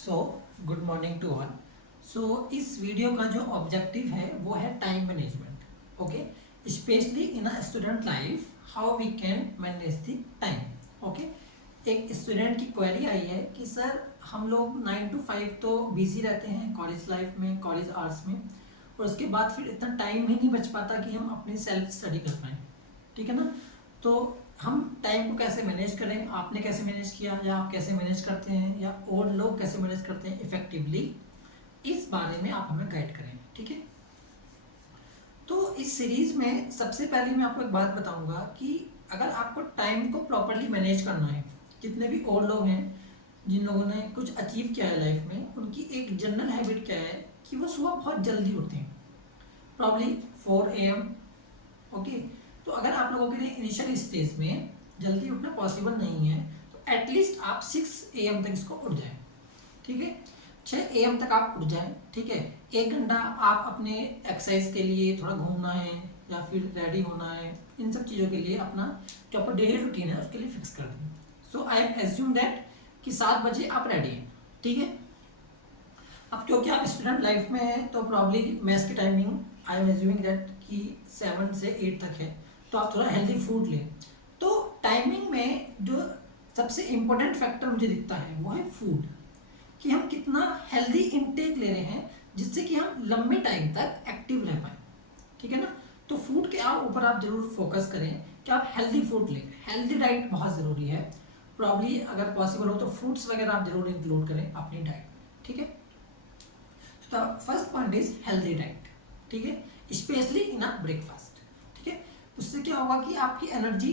So good morning to all. So इस video का जो ऑब्जेक्टिव है वो है time management. Okay, specially in a student life how we can manage the time. Okay, एक student की क्वेरी आई है कि सर हम लोग 9 to 5 तो बिजी रहते हैं कॉलेज लाइफ में, कॉलेज आवर्स में, और उसके बाद फिर इतना टाइम ही नहीं बच पाता कि हम अपनी सेल्फ स्टडी कर पाएँ। ठीक है ना। तो हम टाइम को कैसे मैनेज करें, आपने कैसे मैनेज किया या आप कैसे मैनेज करते हैं या और लोग कैसे मैनेज करते हैं इफेक्टिवली, इस बारे में आप हमें गाइड करें। ठीक है। तो इस सीरीज में सबसे पहले मैं आपको एक बात बताऊंगा कि अगर आपको टाइम को प्रॉपरली मैनेज करना है, जितने भी और लोग हैं जिन लोगों ने कुछ अचीव किया है लाइफ में, उनकी एक जनरल हैबिट क्या है कि वो सुबह बहुत जल्दी उठते हैं, प्रॉब्ली 4 AM। ओके, तो अगर आप लोगों के लिए इनिशियल स्टेज में जल्दी उठना पॉसिबल नहीं है तो एटलीस्ट आप 6 AM तक इसको उठ जाएं। ठीक है, 6 AM तक आप उठ जाएं। ठीक है, 1 घंटा आप अपने एक्सरसाइज के लिए, थोड़ा घूमना है या फिर रेडी होना है, इन सब चीज़ों के लिए अपना जो आपका डेली रूटीन है उसके लिए फिक्स कर दें। सो आई एम एज्यूम दैट कि 7 बजे आप रेडी हैं। ठीक है। अब क्योंकि आप स्टूडेंट लाइफ में हैं तो प्रॉब्ली मैथ्स की timing I am assuming that कि 7 से 8 तक है, तो आप थोड़ा हेल्दी फूड लें। तो टाइमिंग में जो सबसे इम्पोर्टेंट फैक्टर मुझे दिखता है वो है फूड, कि हम कितना हेल्दी इंटेक ले रहे हैं जिससे कि हम लंबे टाइम तक एक्टिव रह पाएँ। ठीक है ना। तो फूड के ऊपर आप जरूर फोकस करें कि आप हेल्दी फूड लें। हेल्दी डाइट बहुत ज़रूरी है। प्रॉब्ली अगर पॉसिबल हो तो फ्रूट्स वगैरह आप जरूर इंक्लूड करें अपनी डाइट में। ठीक है। तो first point is healthy diet. ठीक है, स्पेशली इन अ ब्रेकफास्ट। ठीक है, उससे क्या होगा कि आपकी एनर्जी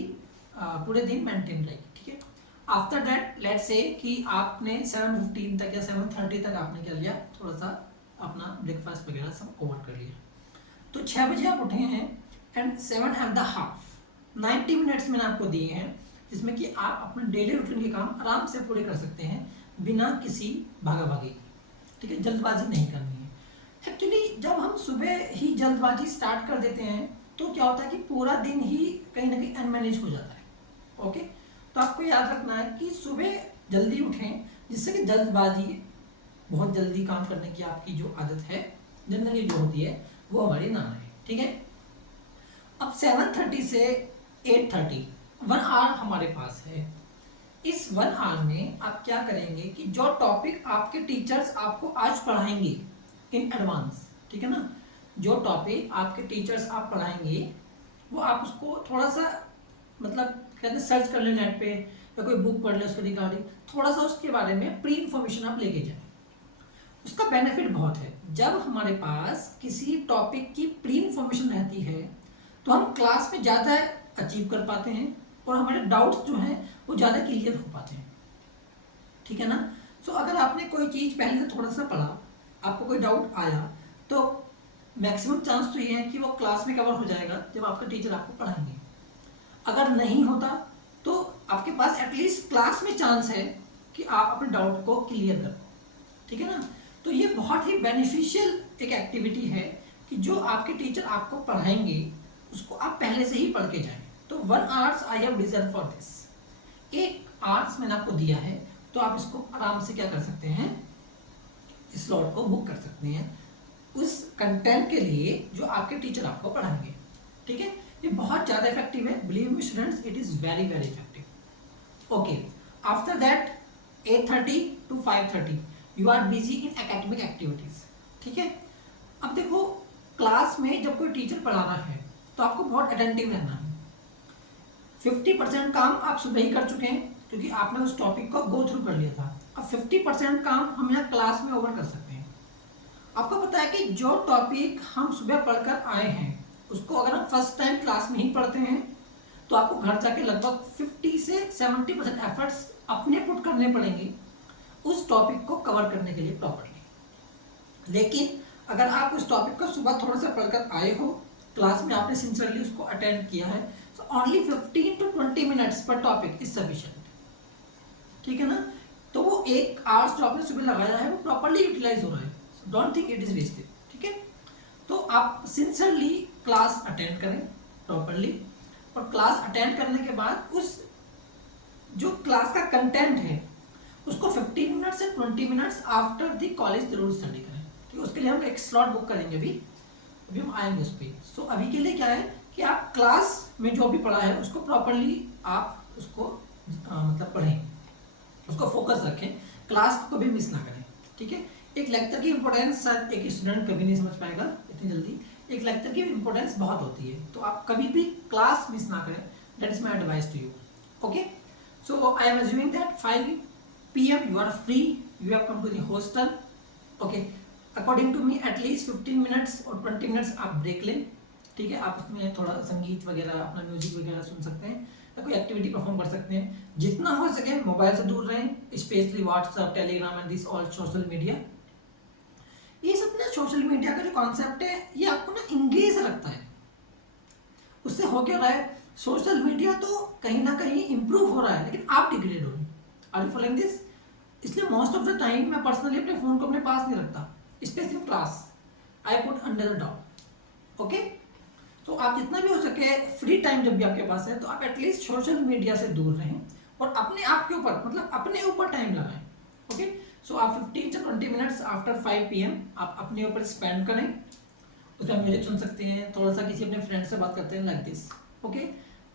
पूरे दिन मेंटेन रहेगी। ठीक है। आफ्टर दैट लेट से कि आपने 7:15 तक या 7:30 तक आपने क्या लिया, थोड़ा सा अपना ब्रेकफास्ट वगैरह सब ओवर कर लिया। तो 6 बजे आप उठे हैं एंड 7.5 90 मिनट्स मैंने आपको दिए हैं जिसमें कि आप अपने डेली रूटीन के काम आराम से पूरे कर सकते हैं बिना किसी भागा भागी। ठीक है, जल्दबाजी नहीं करनी है। एक्चुअली जब हम सुबह ही जल्दबाजी स्टार्ट कर देते हैं तो क्या होता है कि पूरा दिन ही कहीं ना कहीं अनमैनेज हो जाता है। ओके, तो आपको याद रखना है कि सुबह जल्दी उठें जिससे कि जल्दबाजी, बहुत जल्दी काम करने की आपकी जो आदत है जनरली जो होती है वो हमारी ना आए। ठीक है। अब 7:30 से 8:30 1 आवर हमारे पास है। इस 1 आवर में आप क्या करेंगे कि जो टॉपिक आपके टीचर्स आपको आज पढ़ाएंगे इन एडवांस, ठीक है ना, जो टॉपिक आपके टीचर्स आप पढ़ाएंगे वो आप उसको थोड़ा सा, मतलब कहते हैं सर्च कर लें नेट पे या कोई बुक पढ़ लें उसके रिगार्डिंग, थोड़ा सा उसके बारे में प्री इन्फॉर्मेशन आप लेके जाएं। उसका बेनिफिट बहुत है। जब हमारे पास किसी टॉपिक की प्री इन्फॉर्मेशन रहती है तो हम क्लास में ज़्यादा अचीव कर पाते हैं और हमारे डाउट्स जो हैं वो ज़्यादा क्लियर हो पाते हैं। ठीक है ना। सो अगर आपने कोई चीज़ पहले से थोड़ा सा पढ़ा, आपको कोई डाउट आया, तो मैक्सिमम चांस तो ये है कि वो क्लास में कवर हो जाएगा जब आपका टीचर आपको पढ़ाएंगे। अगर नहीं होता तो आपके पास एटलीस्ट क्लास में चांस है कि आप अपने डाउट को क्लियर कर पाओ। ठीक है ना। तो ये बहुत ही बेनिफिशियल एक एक्टिविटी है कि जो आपके टीचर आपको पढ़ाएंगे उसको आप पहले से ही पढ़ के जाएं। तो 1 hours I have reserve for this, 1 hours मैंने आपको दिया है, तो आप इसको आराम से क्या कर सकते हैं, स्लॉट को बुक कर सकते हैं उस कंटेंट के लिए जो आपके टीचर आपको पढ़ाएंगे। ठीक है, ये बहुत ज़्यादा इफेक्टिव है, believe me students, it is very very effective. Okay, after that 8:30 to 5:30 you are busy in academic activities. ठीक है। अब देखो, क्लास में जब कोई टीचर पढ़ा रहा है तो आपको बहुत अटेंटिव रहना है। 50% काम आप सुबह ही कर चुके हैं क्योंकि आपने उस टॉपिक को गो थ्रू कर लिया था। अब 50% काम हम यहाँ क्लास में ओवर कर सकते हैं। आपको पता है कि जो टॉपिक हम सुबह पढ़कर आए हैं उसको अगर हम फर्स्ट टाइम क्लास में ही पढ़ते हैं तो आपको घर जाके लगभग 50 से 70% एफर्ट्स अपने पुट करने पड़ेंगे उस टॉपिक को कवर करने के लिए प्रॉपरली। लेकिन अगर आप उस टॉपिक को सुबह थोड़ा सा पढ़कर आए हो, क्लास में आपने सिंसियरली उसको अटेंड किया है, so only 15 to 20 minutes पर टॉपिक इज सफिशिएंट। ठीक है ना। तो वो 1 आवर्स जो आपने सुबह लगाया है वो प्रॉपरली यूटिलाइज हो रहा है, so don't think it is wasted. ठीक है। तो आप सिंसियरली क्लास अटेंड करें प्रॉपरली, और क्लास अटेंड करने के बाद उस जो क्लास का कंटेंट है उसको 15 मिनट्स मिनट्स से 20 मिनट्स आफ्टर द कॉलेज जरूर स्टडी करें। ठीक है, उसके लिए हम एक स्लॉट बुक करेंगे, अभी हम आएंगे उस पर। सो अभी के लिए क्या है कि आप क्लास में जो भी पढ़ा है उसको प्रॉपरली आप उसको मतलब पढ़ें, उसको फोकस रखें, क्लास को कभी मिस ना करें। ठीक है, एक लेक्चर की इंपॉर्टेंस शायद एक स्टूडेंट कभी नहीं समझ पाएगा इतनी जल्दी, एक लेक्चर की इंपॉर्टेंस बहुत होती है, तो आप कभी भी क्लास मिस ना करें। That is my advice to you. Okay, so I am assuming that 5 PM you are free, you have come to the hostel. Okay, according to me at least 15 minutes और 20 मिनट्स आप break लें। ठीक है, आप उसमें थोड़ा संगीत वगैरह, अपना म्यूजिक वगैरह सुन सकते हैं या कोई एक्टिविटी परफॉर्म कर सकते हैं। जितना हो सके मोबाइल से दूर रहें, specially WhatsApp, Telegram and this all social media. ये सब ना सोशल मीडिया का जो कॉन्सेप्ट है ये आपको ना इंगेज रखता है। उससे हो क्या रहा है, सोशल मीडिया तो कहीं ना कहीं इंप्रूव हो रहा है लेकिन आप डिग्रेड हो रहे हैं। Are you following this? इसलिए मोस्ट ऑफ द टाइम मैं पर्सनली अपने फोन को अपने पास नहीं रखता, specially class I put under the dog. Okay, तो आप जितना भी हो सके फ्री टाइम जब भी आपके पास है तो आप एटलीस्ट सोशल मीडिया से दूर रहें और अपने आप के ऊपर मतलब अपने ऊपर टाइम लगाएं। ओके, सो आप 15 से 20 मिनट्स आफ्टर 5 PM आप अपने ऊपर स्पेंड करें। उसमें म्यूजिक सुन सकते हैं, थोड़ा सा किसी अपने फ्रेंड से बात करते हैं, like this. Okay,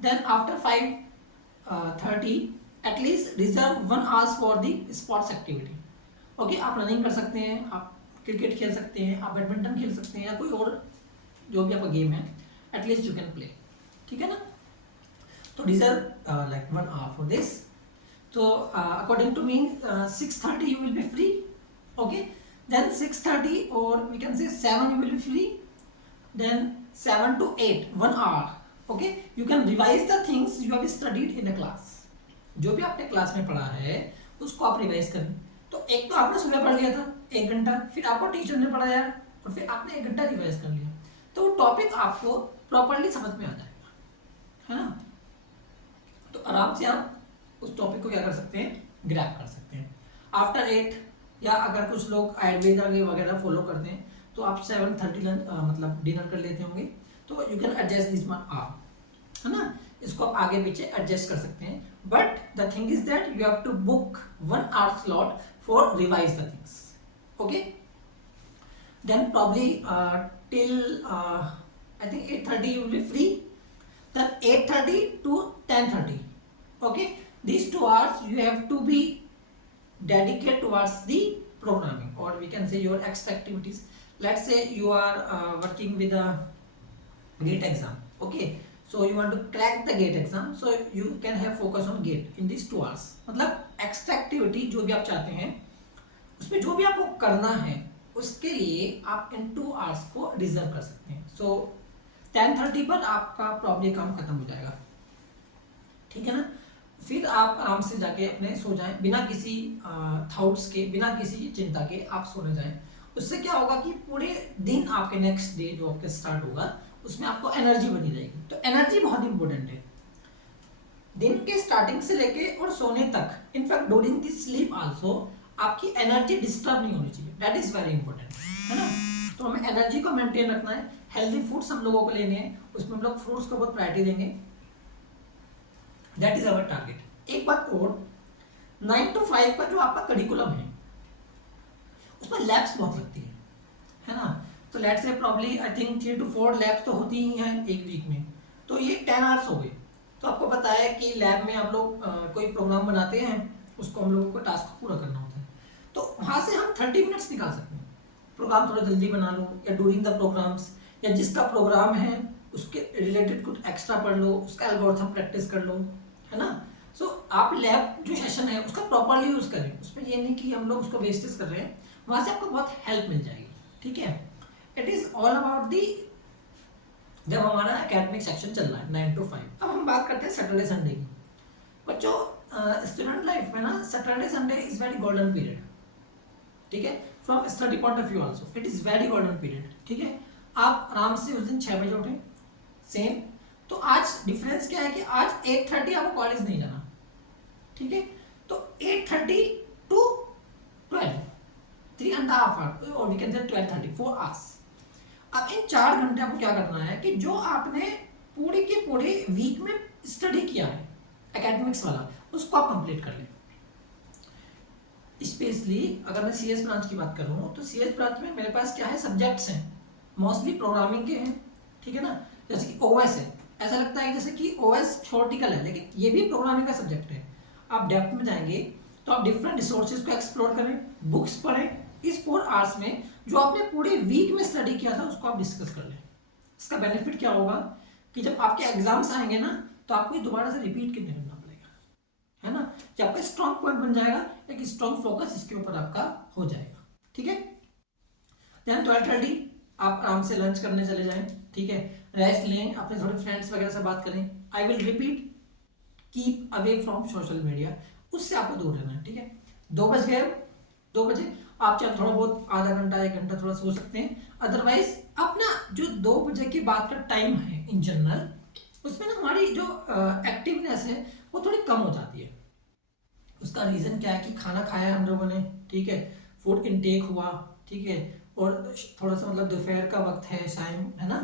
then after 5:30 at least reserve 1 hours for the sports activity. Okay, आप रनिंग कर सकते हैं, आप क्रिकेट खेल सकते हैं, आप बैडमिंटन खेल सकते हैं या कोई और जो भी आपका गेम है, एटलीस्ट यू कैन प्ले। ठीक है ना, तो reserve like 1 hour for this. तो according to me 6:30 you will be free. Okay, then 6:30 or we can say 7 you will be free. Then 7 to 8 1 hour. Okay, you can revise the things you have studied in the class. जो भी आपने class में पढ़ा है उसको आप revise करें। तो एक तो आपने सुबह पढ़ लिया था 1 घंटा, फिर आपको टीचर ने पढ़ाया और फिर आपने 1 घंटा रिवाइज कर लिया, तो वो टॉपिक आपको प्रॉपरली समझ में आ जाएगा, है ना। तो आराम से आप उस टॉपिक को क्या कर सकते हैं, ग्रैब कर सकते हैं। आफ्टर 8 या अगर कुछ लोग आयुर्वेद वगैरह फॉलो करते हैं तो आप 7:30 मतलब डिनर कर लेते होंगे, तो you can adjust this one hour, है ना। इसको आप आगे पीछे एडजस्ट कर सकते हैं, but the thing is that you have to book 1 hour slot for revise the things. Okay, then probably till I think 8:30 you will be free. Then 8:30 to 10:30. Okay, these 2 hours you have to be dedicated towards the programming, or we can say your extra activities. Let's say you are working with a GATE exam. Okay, so you want to crack the GATE exam, so you can have focus on GATE in these 2 hours. मतलब extra activity जो भी आप चाहते हैं उसमें जो भी आपको करना है उसके लिए आप इन 2 hours को रिजर्व कर सकते हैं। सो 10:30 पर आपका प्रॉब्लम काम खत्म हो जाएगा। ठीक है ना, फिर आप आराम से जाके अपने सो जाएं बिना किसी थॉट्स के, बिना किसी चिंता के आप सोने जाएं। उससे क्या होगा कि पूरे दिन आपके नेक्स्ट डे जो आपके स्टार्ट होगा उसमें आपको एनर्जी बनी रहेगी। तो एनर्जी बहुत इंपॉर्टेंट है दिन के स्टार्टिंग से लेके और सोने तक। In fact during the sleep also आपकी एनर्जी डिस्टर्ब नहीं होनी चाहिए, दैट इज वेरी इंपॉर्टेंट, है ना। तो हमें एनर्जी को मेंटेन रखना है, हेल्दी फूड्स हम लोगों को लेने हैं, उसमें हम लोग फ्रूट्स को बहुत प्रायोरिटी देंगे, दैट इज अवर टारगेट। एक बात और, 9 to 5 का जो आपका करिकुलम है उसमें लैब्स बहुत लगती है ना। तो let's say probably I think 3 to 4 labs तो होती ही हैं एक वीक में, तो ये 10 hours हो गए। तो आपको पता है कि लैब में आप लोग कोई प्रोग्राम बनाते हैं, उसको हम लोगों को टास्क पूरा करना होता है, तो वहाँ से हम 30 मिनट्स निकाल सकते हैं। प्रोग्राम थोड़ा जल्दी बना लो, या ड्यूरिंग द प्रोग्राम्स, या जिसका प्रोग्राम है उसके रिलेटेड कुछ एक्स्ट्रा पढ़ लो, उसका एल्गोरिथम प्रैक्टिस कर लो, है ना। सो आप लैब जो सेशन है उसका प्रॉपरली यूज़ करें, उसमें ये नहीं कि हम लोग उसको वेस्टेज कर रहे हैं, वहाँ से आपको बहुत हेल्प मिल जाएगी। ठीक है, it is all about the जब हमारा एकेडमिक सेक्शन चल रहा है 9 to 5। अब हम बात करते हैं सैटरडे संडे की। बच्चों स्टूडेंट लाइफ में ना Saturday Sunday is very golden period. ठीक है, from study point of view also it is very golden period. ठीक है, आप आराम से उस दिन 6 बजे उठें सेम। तो आज डिफरेंस क्या है कि आज 8:30 आपको कॉलेज नहीं जाना। ठीक है, तो 8:30 to 12 3.5 hours, और वी कैन से 12:30 4 hours। अब इन 4 घंटे आपको क्या करना है कि जो आपने पूरे के पूरे वीक में स्टडी किया है एकेडमिक्स वाला, उसको आप कंप्लीट कर लें। स्पेशली अगर मैं CS ब्रांच की बात करूँ तो CS ब्रांच में मेरे पास क्या है, सब्जेक्ट्स हैं, मोस्टली प्रोग्रामिंग के हैं, ठीक है ना। जैसे कि OS है, ऐसा लगता है जैसे कि OS थ्योरेटिकल है, लेकिन ये भी प्रोग्रामिंग का सब्जेक्ट है। आप डेप्थ में जाएंगे तो आप डिफरेंट रिसोर्सेज को एक्सप्लोर करें, बुक्स पढ़ें, इस 4 आवर्स में जो आपने पूरे वीक में स्टडी किया था उसको आप डिस्कस कर लें। इसका बेनिफिट क्या होगा कि जब आपके एग्जाम्स आएंगे ना तो आपको दोबारा से रिपीट करने करना पड़ेगा, है ना। जब आपका स्ट्रॉन्ग पॉइंट बन जाएगा, एक स्ट्रॉन्ग फोकस इसके ऊपर आपका हो जाएगा, ठीक है। देन 12:30 आप आराम से लंच करने चले जाएं, ठीक है, रेस्ट लें, अपने थोड़े फ्रेंड्स वगैरह से बात करें। I will repeat, keep away from social media, उससे आपको दूर रहना है, ठीक है। 2 बज गए, 2 बजे आप चाहे थोड़ा बहुत आधा घंटा 1 घंटा थोड़ा सो सकते हैं। अदरवाइज अपना जो 2 बजे के बाद का टाइम है इन जनरल, उसमें ना हमारी जो एक्टिवनेस है वो थोड़ी कम हो जाती है। उसका रीज़न क्या है कि खाना खाया हम लोगों ने, ठीक है, फूड इनटेक हुआ, ठीक है, और थोड़ा सा मतलब दोपहर का वक्त है, शाम है ना,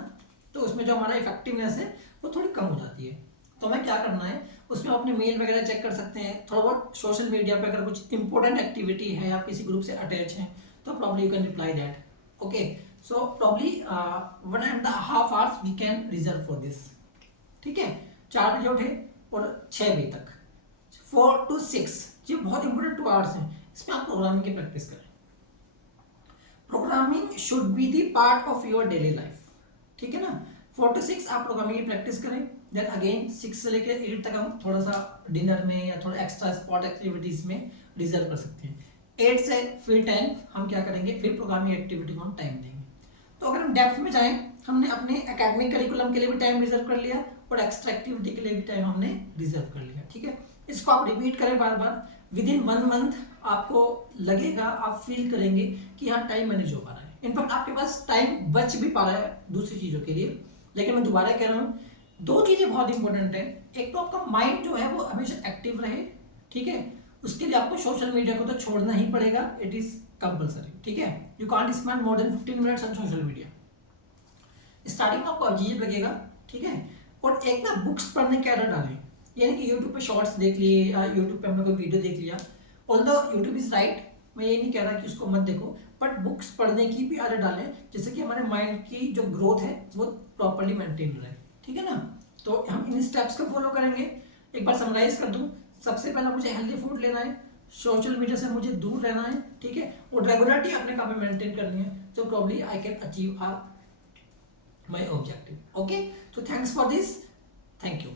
तो उसमें जो हमारा इफेक्टिवनेस है वो थोड़ी कम हो जाती है। तो हमें क्या करना है, उसमें अपने मेल वगैरह चेक कर सकते हैं, थोड़ा बहुत सोशल मीडिया पे अगर कुछ इंपॉर्टेंट एक्टिविटी है, आप किसी ग्रुप से अटैच हैं तो probably you can reply that, okay. So probably 1.5 hours we can reserve for this, ठीक है। 4 बजे उठे और 6 बजे तक 4 to 6 ये बहुत इंपॉर्टेंट 2 आवर्स हैं, इसमें आप प्रोग्रामिंग की प्रैक्टिस करें। Programming should be the part of your daily life, ठीक है ना। 4 to 6 आप प्रोग्रामिंग की प्रैक्टिस करें। देन अगेन 6 से लेकर 8 तक हम थोड़ा सा डिनर में या थोड़ा एक्स्ट्रा स्पॉट एक्टिविटीज में रिजर्व कर सकते हैं। 8 से फिर 10 हम क्या करेंगे, फिर प्रोग्रामिंग एक्टिविटी को हम टाइम देंगे। तो अगर हम डेप्थ में जाएं, हमने अपने एकेडमिक करिकुलम के लिए भी टाइम रिजर्व कर लिया और एक्स्ट्रा एक्टिविटी के लिए भी टाइम हमने रिजर्व कर लिया, ठीक है। इसको आप रिपीट करें बार बार, विद इन 1 मंथ आपको लगेगा, आप फील करेंगे कि हाँ टाइम मैनेज हो पा रहा है। इनफैक्ट आपके पास टाइम बच भी पा रहा है दूसरी चीज़ों के लिए। लेकिन मैं दोबारा कह रहा हूँ, 2 चीज़ें बहुत इंपॉर्टेंट है। एक तो आपका माइंड जो है वो हमेशा एक्टिव रहे, ठीक है, उसके लिए आपको सोशल मीडिया को तो छोड़ना ही पड़ेगा, इट इज कंपलसरी, ठीक है। You can't spend more than 15 minutes on social media. Starting में आपको अजीब लगेगा, ठीक है, और एक ना बुक्स पढ़ने की आदत डालें, यानी कि यूट्यूब पे शॉर्ट्स देख लिए या यूट्यूब पे हमने कोई वीडियो देख लिया, ऑल्दो यूट्यूब इज राइट, मैं ये नहीं कह रहा कि उसको मत देखो, बट बुक्स पढ़ने की भी आदत डालें, जिससे कि हमारे माइंड की जो ग्रोथ है वो प्रॉपर्ली मेंटेन रहे, ठीक है ना। तो हम इन स्टेप्स को फॉलो करेंगे। एक बार समराइज कर दूं, सबसे पहला मुझे हेल्दी फूड लेना है, सोशल मीडिया से मुझे दूर रहना है, ठीक है, और रेगुलरिटी अपने काम में मेंटेन करनी है, तो probably I can achieve my objective, okay. तो thanks for this, thank you.